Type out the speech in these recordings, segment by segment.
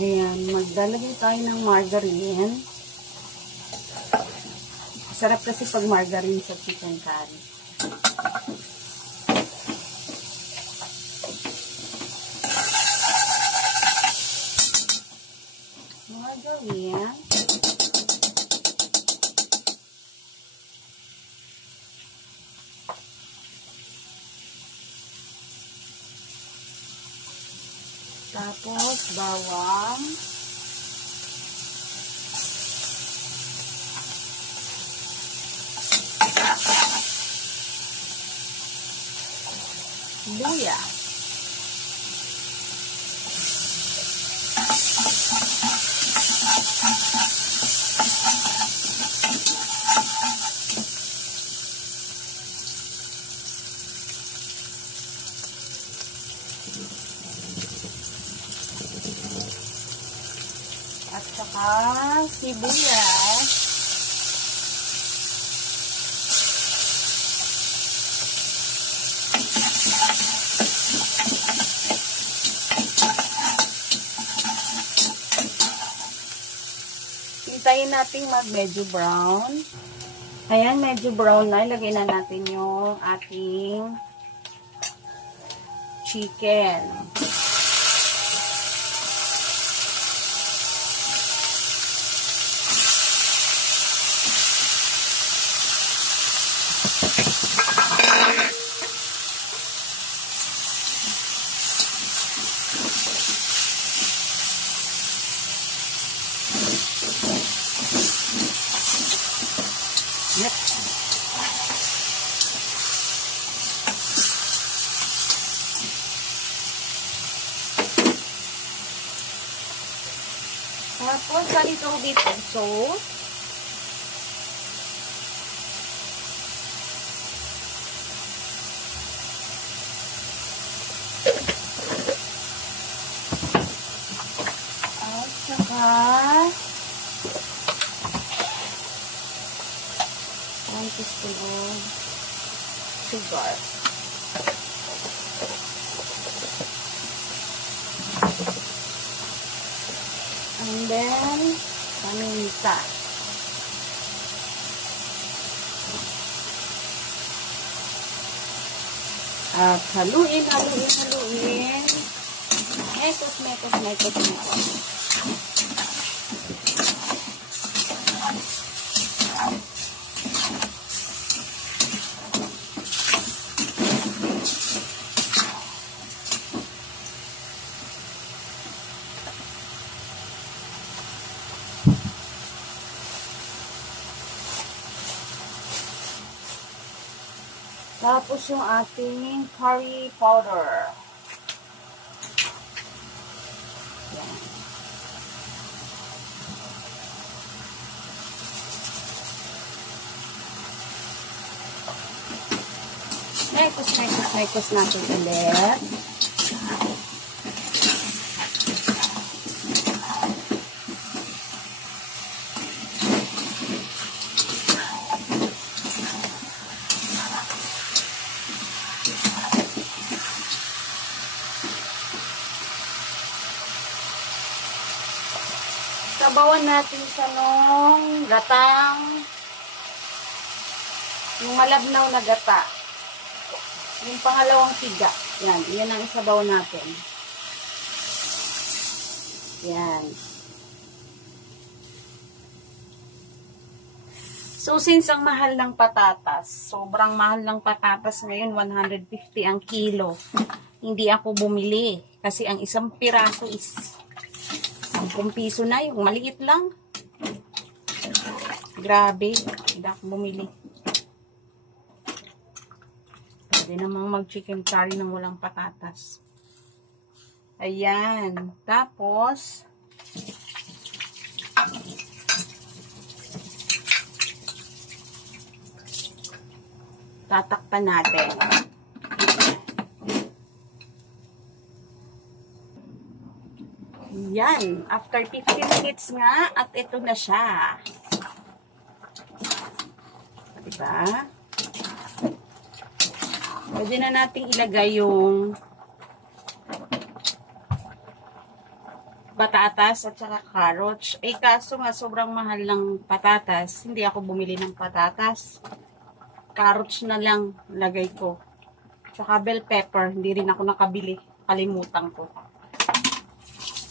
Ayan, maglalagay tayo ng margarine. Sarap kasi pag margarine sa chicken curry. Margarine. Tapos, bawang. Luya. At saka sibuyas. Hintayin natin medyo brown. Ayan, medyo brown na. Ilagay na natin yung ating chicken. Yep. Tapos, a little bit of salt. At saka 1 teaspoon of sugar. And then, paminta. At haluin. Mekos. Tapos yung ating curry powder. Yan. Mekos natin ulit. Sabawan natin sa nung gatang, yung malabnaw na gata. Yung pangalawang tiga. Yan ang isabaw natin. Yan. So, since ang mahal ng patatas, sobrang mahal ng patatas ngayon, 150 ang kilo. Hindi ako bumili. Kasi ang isang piraso is 10 piso na, yung maliit lang. Grabe, hindi ako bumili. Pwede namang mag-chicken curry nang walang patatas. Ayan. Tapos, tatakpan natin. Yan. After 15 minutes nga, at ito na siya. Diba? Pwede na nating ilagay yung patatas at saka carrots. Eh kaso nga sobrang mahal ng patatas, hindi ako bumili ng patatas. Carrots na lang lagay ko. Tsaka bell pepper, hindi rin ako nakabili. Kalimutan ko.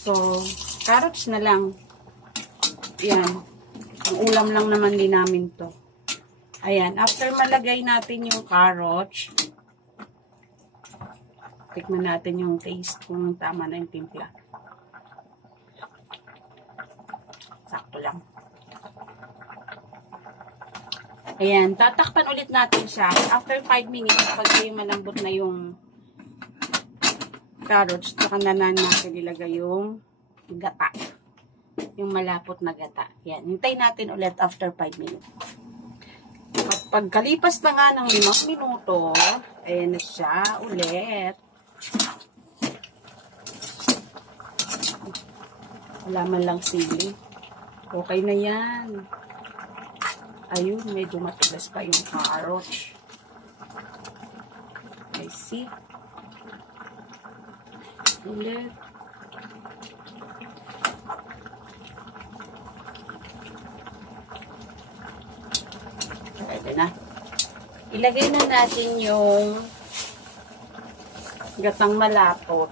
So, carrots na lang. Yan. Ang ulam lang naman din namin to. Ayan. After malagay natin yung carrots, tikman natin yung taste kung tama na yung timpla. Sakto lang. Ayan, tatakpan ulit natin siya. After 5 minutes, pag yung malambot na yung carrots, saka na natin ilagay yung gata. Yung malapot na gata. Ayan, hintay natin ulit after 5 minutes. Pagkalipas na nga ng 5 minuto, ayan na siya ulit. Wala man lang sili. Okay na yan. Ayun, medyo matigas pa yung carrots. I see. Ulit. Pwede na. Ilagay na natin yung gatang malapot.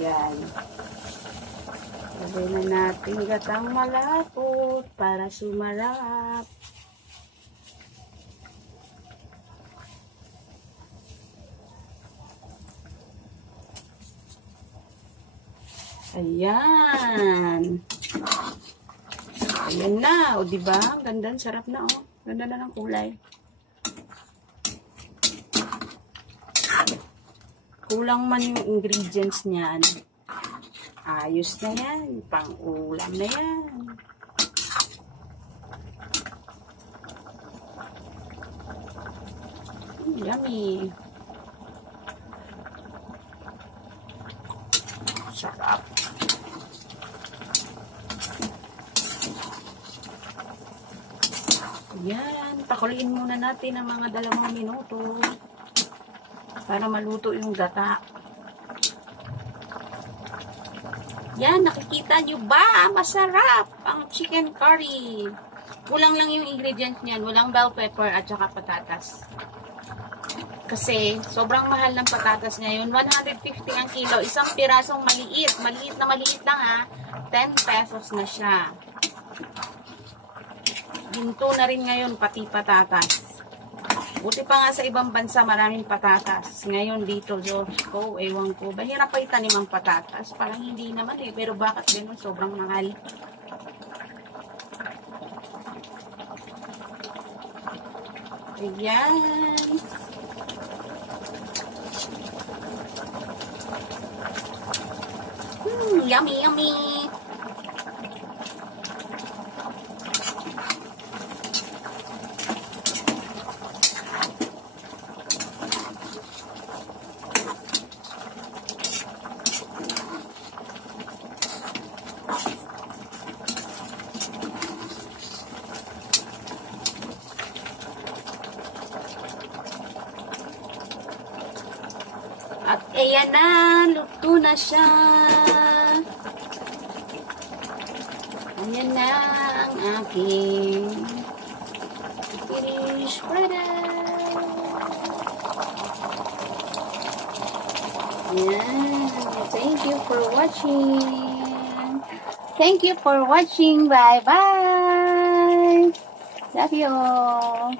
Yan. Ilagay na natin gatang malapot para sumarap. Ayan. Ayan na. O, diba? Ang ganda. Sarap na, o. Ganda na ng kulay. Kulang man yung ingredients niyan. Ayos na yan. Pang-ulam na yan. Yummy. Sarap. Yan. Pakuliin muna natin ang mga 2 minuto para maluto yung gata. Yan, nakikita nyo ba? Masarap ang chicken curry. Kulang lang yung ingredients niyan. Walang bell pepper at saka patatas. Kasi, sobrang mahal ng patatas ngayon. 150 ang kilo. Isang pirasong maliit. Maliit na maliit lang, ha. 10 pesos na siya. Ginto na rin ngayon, pati patatas. Buti pa nga sa ibang bansa, maraming patatas. Ngayon dito, Diyos ko, ewan ko. Bahirap pa itanim ang patatas. Parang hindi naman eh. Pero bakit ganun? Sobrang mahal. Ayan. Yummy, yummy. At ayan na, luto na siya. Ayan na ang aking finished product. Ayan. Thank you for watching. Thank you for watching. Bye-bye. Love you all.